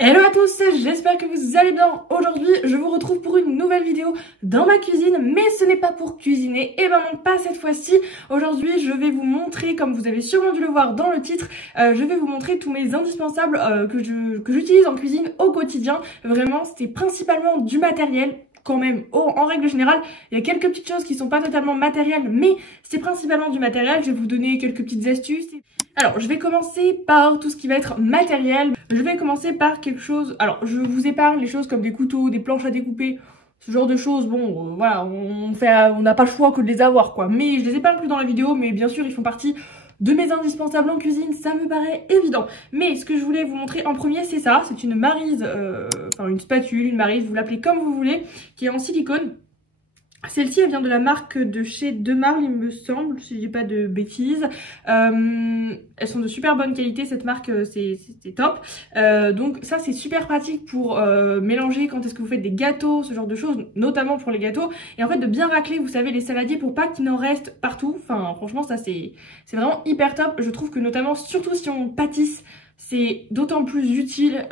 Hello à tous, j'espère que vous allez bien. Aujourd'hui, je vous retrouve pour une nouvelle vidéo dans ma cuisine, mais ce n'est pas pour cuisiner, et ben non, pas cette fois-ci. Aujourd'hui, je vais vous montrer, comme vous avez sûrement dû le voir dans le titre, je vais vous montrer tous mes indispensables que j'utilise en cuisine au quotidien. Vraiment, c'était principalement du matériel. Quand même, en règle générale, il y a quelques petites choses qui sont pas totalement matérielles, mais c'est principalement du matériel. Je vais vous donner quelques petites astuces. Alors, je vais commencer par tout ce qui va être matériel. Je vais commencer par quelque chose... Alors, je vous épargne les choses comme des couteaux, des planches à découper, ce genre de choses. Bon, voilà, on n'a pas le choix que de les avoir, quoi. Mais je les épargne plus dans la vidéo, mais bien sûr, ils font partie de mes indispensables en cuisine, ça me paraît évident. Mais ce que je voulais vous montrer en premier, c'est ça. C'est une maryse, enfin une spatule, une maryse, vous l'appelez comme vous voulez, qui est en silicone. Celle-ci, elle vient de la marque de chez Demarle, il me semble, si je dis pas de bêtises. Elles sont de super bonne qualité, cette marque, c'est top. Donc ça, c'est super pratique pour mélanger quand est-ce que vous faites des gâteaux, ce genre de choses, notamment pour les gâteaux. Et en fait, de bien racler, vous savez, les saladiers pour pas qu'il en reste partout. Enfin, franchement, ça, c'est vraiment hyper top. Je trouve que notamment, surtout si on pâtisse, c'est d'autant plus utile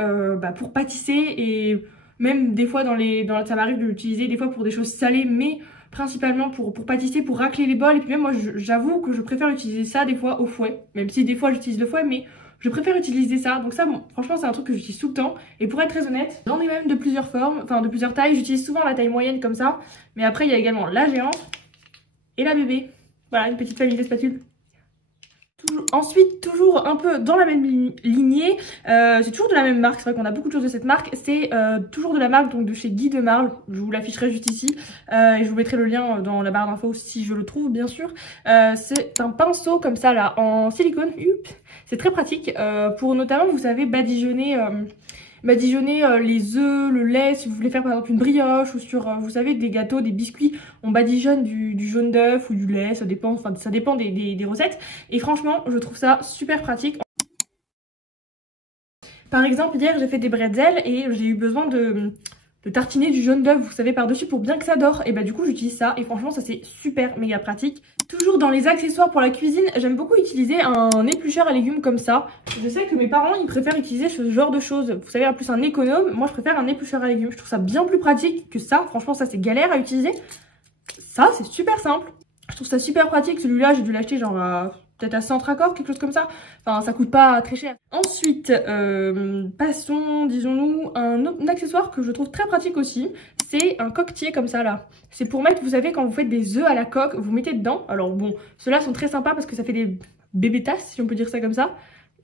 pour pâtisser et... Même des fois ça m'arrive de l'utiliser des fois pour des choses salées, mais principalement pour pâtisser, pour racler les bols. Et puis même moi j'avoue que je préfère utiliser ça des fois au fouet, même si des fois j'utilise le fouet, mais je préfère utiliser ça. Donc ça, bon, franchement c'est un truc que j'utilise tout le temps. Et pour être très honnête, j'en ai même de plusieurs formes, enfin de plusieurs tailles. J'utilise souvent la taille moyenne comme ça, mais après il y a également la géante et la bébé. Voilà, une petite famille de spatules. Ensuite, toujours un peu dans la même lignée, c'est toujours de la même marque, c'est vrai qu'on a beaucoup de choses de cette marque, c'est toujours de la marque donc de chez Guy Demarle, je vous l'afficherai juste ici, et je vous mettrai le lien dans la barre d'infos si je le trouve bien sûr. C'est un pinceau comme ça là, en silicone, c'est très pratique pour notamment, vous savez, badigeonner les œufs, le lait, si vous voulez faire par exemple une brioche ou sur, vous savez, des gâteaux, des biscuits, on badigeonne du jaune d'œuf ou du lait, ça dépend, enfin ça dépend des recettes. Et franchement, je trouve ça super pratique. Par exemple, hier j'ai fait des bretzels et j'ai eu besoin de tartiner du jaune d'œuf, vous savez, par-dessus pour bien que ça dore. Et bah du coup j'utilise ça et franchement ça c'est super méga pratique. Toujours dans les accessoires pour la cuisine, j'aime beaucoup utiliser un éplucheur à légumes comme ça. Je sais que mes parents ils préfèrent utiliser ce genre de choses, vous savez, en plus un économe, moi je préfère un éplucheur à légumes. Je trouve ça bien plus pratique que ça, franchement ça c'est galère à utiliser. Ça c'est super simple, je trouve ça super pratique. Celui-là j'ai dû l'acheter genre à... peut-être à Centracor, quelque chose comme ça. Enfin, ça coûte pas très cher. Ensuite, passons, disons-nous, un accessoire que je trouve très pratique aussi. C'est un coquetier comme ça, là. C'est pour mettre, vous savez, quand vous faites des œufs à la coque, vous mettez dedans. Alors bon, ceux-là sont très sympas parce que ça fait des bébés tasses, si on peut dire ça comme ça.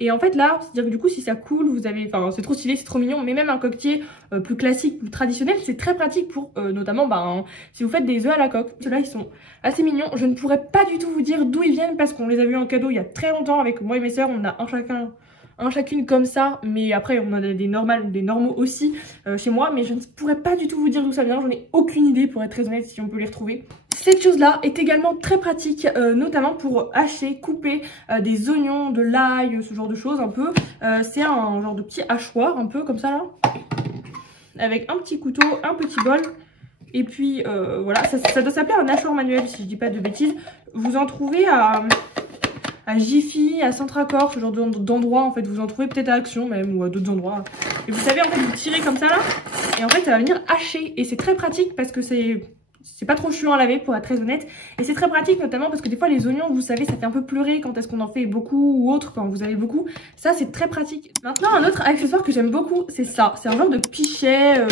Et en fait là, c'est-à-dire que du coup si ça coule, vous avez, enfin c'est trop stylé, c'est trop mignon, mais même un coquetier plus classique, plus traditionnel, c'est très pratique pour notamment si vous faites des œufs à la coque. Ceux-là ils sont assez mignons, je ne pourrais pas du tout vous dire d'où ils viennent parce qu'on les a vus en cadeau il y a très longtemps avec moi et mes sœurs, on a chacune comme ça, mais après on en a des normales ou des normaux aussi chez moi, mais je ne pourrais pas du tout vous dire d'où ça vient, j'en ai aucune idée pour être très honnête si on peut les retrouver. Cette chose-là est également très pratique, notamment pour hacher, couper des oignons, de l'ail, ce genre de choses un peu. C'est un genre de petit hachoir un peu comme ça là, avec un petit couteau, un petit bol. Et puis voilà, ça doit s'appeler un hachoir manuel si je dis pas de bêtises. Vous en trouvez à Jiffy, à Centracor, ce genre d'endroits en fait, vous en trouvez peut-être à Action même ou à d'autres endroits. Et vous savez en fait vous tirez comme ça là, et en fait ça va venir hacher. Et c'est très pratique parce que c'est pas trop chiant à laver pour être très honnête. Et c'est très pratique notamment parce que des fois les oignons, vous savez, ça fait un peu pleurer quand est-ce qu'on en fait beaucoup ou autre quand vous avez beaucoup. Ça c'est très pratique. Maintenant un autre accessoire que j'aime beaucoup, c'est ça. C'est un genre de pichet...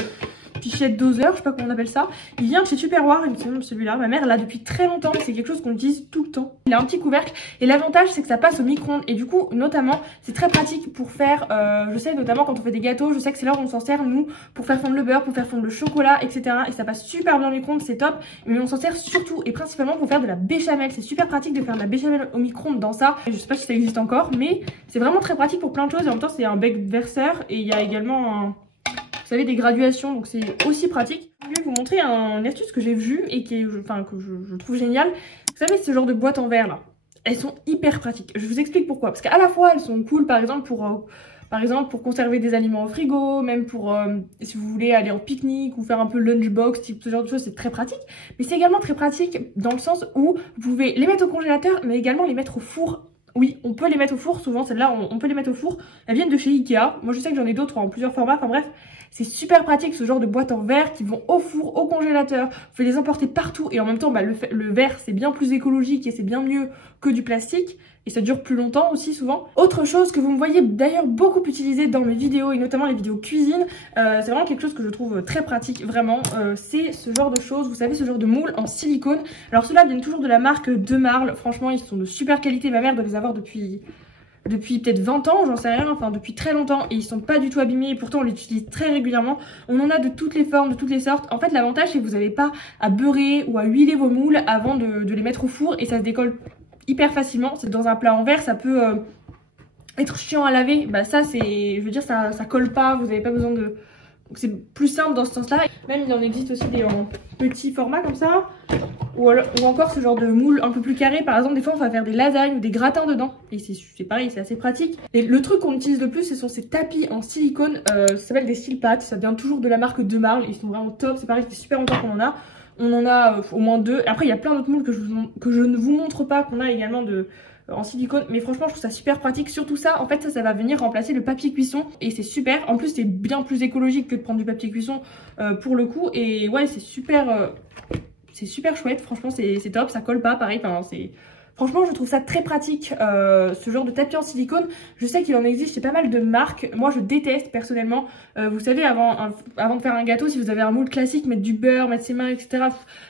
pichet doseur, je sais pas comment on appelle ça. Il vient de chez Tupperware, il me semble celui-là. Ma mère l'a depuis très longtemps, c'est quelque chose qu'on utilise tout le temps. Il a un petit couvercle et l'avantage c'est que ça passe au micro-ondes et du coup notamment c'est très pratique pour faire, je sais notamment quand on fait des gâteaux, je sais que c'est là où on s'en sert nous pour faire fondre le beurre, pour faire fondre le chocolat, etc. Et ça passe super bien au micro-ondes, c'est top. Mais on s'en sert surtout et principalement pour faire de la béchamel. C'est super pratique de faire de la béchamel au micro-ondes dans ça. Je sais pas si ça existe encore, mais c'est vraiment très pratique pour plein de choses et en même temps c'est un bec verseur et il y a également vous savez, des graduations, donc c'est aussi pratique. Je vais vous montrer une astuce que j'ai vue et que je trouve géniale. Vous savez, ce genre de boîtes en verre là, elles sont hyper pratiques. Je vous explique pourquoi. Parce qu'à la fois, elles sont cool, par exemple, pour conserver des aliments au frigo, même pour, si vous voulez aller en pique-nique ou faire un peu lunchbox, type ce genre de choses, c'est très pratique. Mais c'est également très pratique dans le sens où vous pouvez les mettre au congélateur, mais également les mettre au four Oui, on peut les mettre au four, souvent celles-là on peut les mettre au four. Elles viennent de chez Ikea, moi je sais que j'en ai d'autres en plusieurs formats, enfin bref. C'est super pratique ce genre de boîtes en verre qui vont au four, au congélateur. Vous pouvez les emporter partout et en même temps bah, le verre c'est bien plus écologique et c'est bien mieux que du plastique. Et ça dure plus longtemps aussi souvent. Autre chose que vous me voyez d'ailleurs beaucoup utiliser dans mes vidéos et notamment les vidéos cuisine, c'est vraiment quelque chose que je trouve très pratique vraiment. C'est ce genre de choses, vous savez ce genre de moules en silicone. Alors ceux-là viennent toujours de la marque De Marle, franchement ils sont de super qualité, ma mère doit les avoir depuis peut-être 20 ans, j'en sais rien, enfin depuis très longtemps et ils sont pas du tout abîmés et pourtant on les utilise très régulièrement. On en a de toutes les formes, de toutes les sortes. En fait l'avantage c'est que vous n'avez pas à beurrer ou à huiler vos moules avant de les mettre au four et ça se décolle hyper facilement. C'est dans un plat en verre, ça peut être chiant à laver, bah ça c'est, je veux dire ça colle pas, vous n'avez pas besoin de... Donc c'est plus simple dans ce sens-là. Même il en existe aussi des en petits formats comme ça. Ou encore ce genre de moule un peu plus carré. Par exemple, des fois on va faire des lasagnes ou des gratins dedans. Et c'est pareil, c'est assez pratique. Et le truc qu'on utilise le plus, ce sont ces tapis en silicone. Ça s'appelle des steel pats. Ça vient toujours de la marque De Marle. Ils sont vraiment top. C'est pareil, c'est super longtemps qu'on en a. On en a au moins 2. Après, il y a plein d'autres moules que je ne vous montre pas, qu'on a également en silicone, mais franchement je trouve ça super pratique. Surtout ça, en fait ça va venir remplacer le papier cuisson et c'est super. En plus c'est bien plus écologique que de prendre du papier cuisson pour le coup. Et ouais c'est super chouette, franchement c'est top, ça colle pas pareil, enfin c'est... Franchement, je trouve ça très pratique, ce genre de tapis en silicone. Je sais qu'il en existe chez pas mal de marques. Moi, je déteste personnellement. Vous savez, avant de faire un gâteau, si vous avez un moule classique, mettre du beurre, mettre ses mains, etc.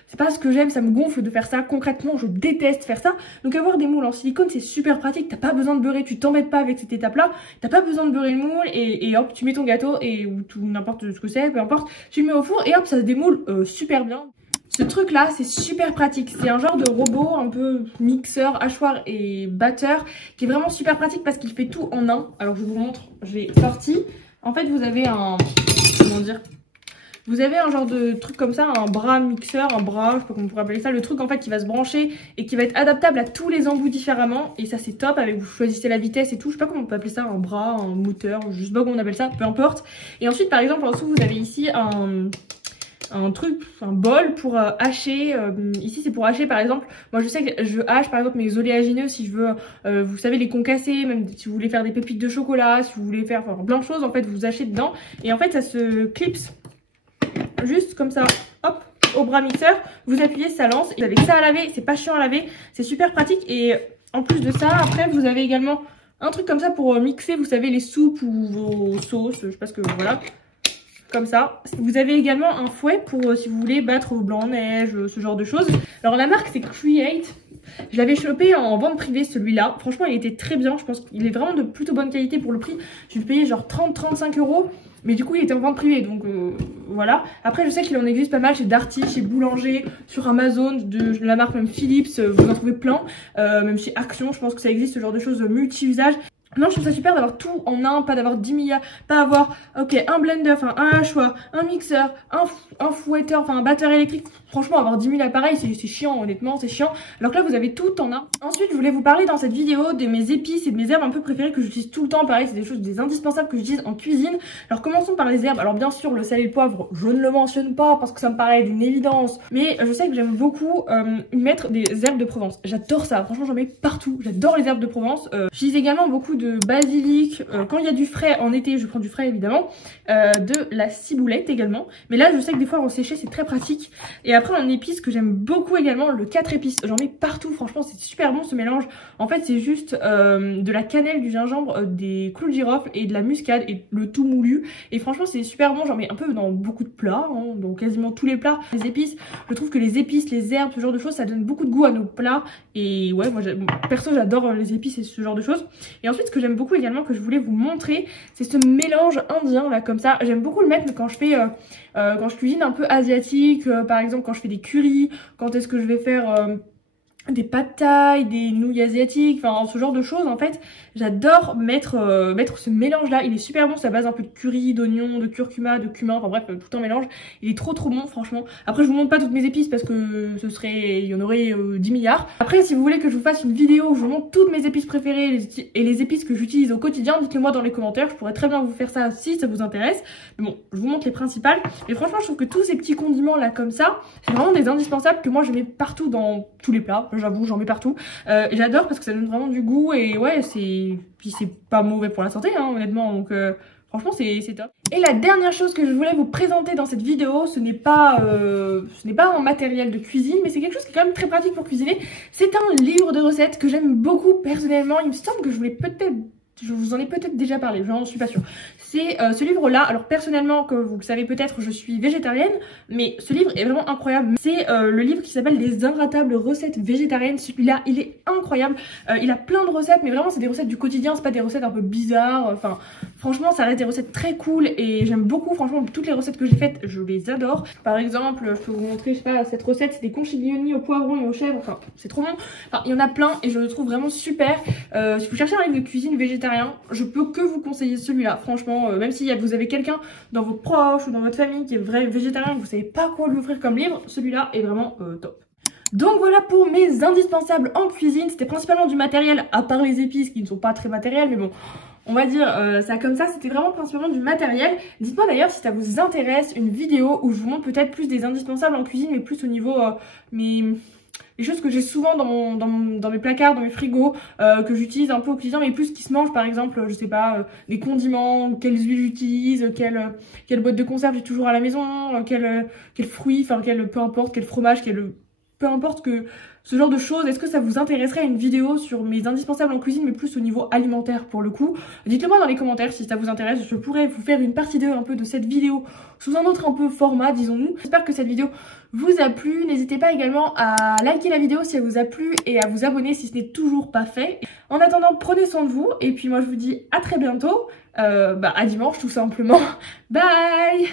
C'est pas ce que j'aime, ça me gonfle de faire ça. Concrètement, je déteste faire ça. Donc avoir des moules en silicone, c'est super pratique. T'as pas besoin de beurrer, tu t'embêtes pas avec cette étape-là. T'as pas besoin de beurrer le moule et hop, tu mets ton gâteau ou tout n'importe ce que c'est, peu importe. Tu le mets au four et hop, ça se démoule super bien. Ce truc là c'est super pratique, c'est un genre de robot un peu mixeur, hachoir et batteur qui est vraiment super pratique parce qu'il fait tout en un. Alors je vous montre, je l'ai sorti. En fait vous avez comment dire, vous avez un genre de truc comme ça, un bras mixeur, un bras, je sais pas comment on pourrait appeler ça, le truc en fait qui va se brancher et qui va être adaptable à tous les embouts différemment. Et ça c'est top, avec vous choisissez la vitesse et tout, je sais pas comment on peut appeler ça, un bras, un moteur, je sais pas comment on appelle ça, peu importe. Et ensuite par exemple en dessous vous avez ici un bol pour hacher. Ici c'est pour hacher par exemple, moi je sais que je hache par exemple mes oléagineux si je veux, vous savez les concassés, même si vous voulez faire des pépites de chocolat, si vous voulez faire plein de choses en fait vous hachez dedans. Et en fait ça se clipse juste comme ça, hop, au bras mixeur, vous appuyez, ça lance. Et avec ça à laver, c'est pas chiant à laver, c'est super pratique. Et en plus de ça, après vous avez également un truc comme ça pour mixer, vous savez les soupes ou vos sauces, je sais pas ce que, voilà. Comme ça. Vous avez également un fouet pour si vous voulez battre au blanc neige, ce genre de choses. Alors la marque c'est Create. Je l'avais chopé en vente privée celui-là. Franchement il était très bien. Je pense qu'il est vraiment de plutôt bonne qualité pour le prix. Je l'ai payé genre 30-35 €. Mais du coup il était en vente privée donc voilà. Après je sais qu'il en existe pas mal chez Darty, chez Boulanger, sur Amazon, de la marque même Philips, vous en trouvez plein. Même chez Action je pense que ça existe ce genre de choses multi-usages. Non, je trouve ça super d'avoir tout en un, pas d'avoir 10 milliards, pas avoir, ok, un blender, enfin un hachoir, un mixeur, un fouetteur, enfin un batteur électrique. Franchement, avoir 10 000 appareils, c'est chiant, honnêtement, c'est chiant. Alors que là, vous avez tout en un. Ensuite, je voulais vous parler dans cette vidéo de mes épices et de mes herbes un peu préférées que j'utilise tout le temps. Pareil, c'est des choses, des indispensables que j'utilise en cuisine. Alors, commençons par les herbes. Alors, bien sûr, le sel et le poivre, je ne le mentionne pas parce que ça me paraît d'une évidence. Mais je sais que j'aime beaucoup mettre des herbes de Provence. J'adore ça. Franchement, j'en mets partout. J'adore les herbes de Provence. J'utilise également beaucoup de basilic. Quand il y a du frais en été, je prends du frais évidemment. De la ciboulette également. Mais là, je sais que des fois, en séché, c'est très pratique. Et après, en épices que j'aime beaucoup également, le 4 épices. J'en mets partout, franchement, c'est super bon ce mélange. En fait, c'est juste de la cannelle, du gingembre, des clous de girofle et de la muscade et le tout moulu. Et franchement, c'est super bon. J'en mets un peu dans beaucoup de plats, hein, dans quasiment tous les plats. Les épices, je trouve que les épices, les herbes, ce genre de choses, ça donne beaucoup de goût à nos plats. Et ouais, moi, perso, j'adore les épices et ce genre de choses. Et ensuite, ce que j'aime beaucoup également, que je voulais vous montrer, c'est ce mélange indien, là, comme ça. J'aime beaucoup le mettre quand je fais... quand je cuisine un peu asiatique, par exemple quand je fais des currys, quand est-ce que je vais faire des pad thai, des nouilles asiatiques, enfin ce genre de choses en fait. J'adore mettre ce mélange là, il est super bon, c'est à base un peu de curry, d'oignon, de curcuma, de cumin, enfin bref tout un mélange. Il est trop bon franchement. Après je vous montre pas toutes mes épices parce que il y en aurait 10 milliards. Après si vous voulez que je vous fasse une vidéo où je vous montre toutes mes épices préférées et les épices que j'utilise au quotidien, dites-le moi dans les commentaires, je pourrais très bien vous faire ça si ça vous intéresse. Mais bon, je vous montre les principales. Et franchement je trouve que tous ces petits condiments là comme ça, c'est vraiment des indispensables que moi je mets partout dans tous les plats. j'avoue, j'en mets partout. Et j'adore parce que ça donne vraiment du goût et ouais, puis c'est pas mauvais pour la santé, hein, honnêtement, donc franchement c'est top. Et la dernière chose que je voulais vous présenter dans cette vidéo, ce n'est pas un matériel de cuisine, mais c'est quelque chose qui est quand même très pratique pour cuisiner. C'est un livre de recettes que j'aime beaucoup personnellement. Il me semble que je vous en ai peut-être déjà parlé, j'en suis pas sûre. C'est ce livre-là. Alors personnellement, comme vous le savez peut-être, je suis végétarienne, mais ce livre est vraiment incroyable. C'est le livre qui s'appelle Les Inratables recettes végétariennes. Celui-là, il est incroyable. Il a plein de recettes, mais vraiment c'est des recettes du quotidien, c'est pas des recettes un peu bizarres. Enfin, franchement, ça reste des recettes très cool et j'aime beaucoup. Franchement, toutes les recettes que j'ai faites, je les adore. Par exemple, je peux vous montrer, je sais pas, cette recette, c'est des conchiglioni au poivron et aux chèvres. Enfin, c'est trop bon. Enfin, il y en a plein et je le trouve vraiment super. Si vous cherchez un livre de cuisine végétarien, je peux que vous conseiller celui-là. Franchement, même si vous avez quelqu'un dans vos proches ou dans votre famille qui est vrai végétarien et que vous savez pas quoi lui offrir comme livre, celui-là est vraiment top. Donc voilà pour mes indispensables en cuisine. C'était principalement du matériel, à part les épices qui ne sont pas très matérielles, mais bon, on va dire ça comme ça, c'était vraiment principalement du matériel. Dites-moi d'ailleurs si ça vous intéresse une vidéo où je vous montre peut-être plus des indispensables en cuisine, mais plus au niveau les choses que j'ai souvent dans mes placards, dans mes frigos, que j'utilise un peu au quotidien, mais plus qui se mangent, par exemple, je sais pas, des condiments, quelles huiles j'utilise, quelle boîte de conserve j'ai toujours à la maison, quels fruits, enfin peu importe, quel fromage, peu importe que ce genre de choses. Est-ce que ça vous intéresserait une vidéo sur mes indispensables en cuisine, mais plus au niveau alimentaire pour le coup? Dites-le moi dans les commentaires si ça vous intéresse. Je pourrais vous faire une partie 2 un peu de cette vidéo sous un autre un peu format, disons-nous. J'espère que cette vidéo vous a plu. N'hésitez pas également à liker la vidéo si elle vous a plu et à vous abonner si ce n'est toujours pas fait. En attendant, prenez soin de vous et puis moi je vous dis à très bientôt. À dimanche tout simplement. Bye!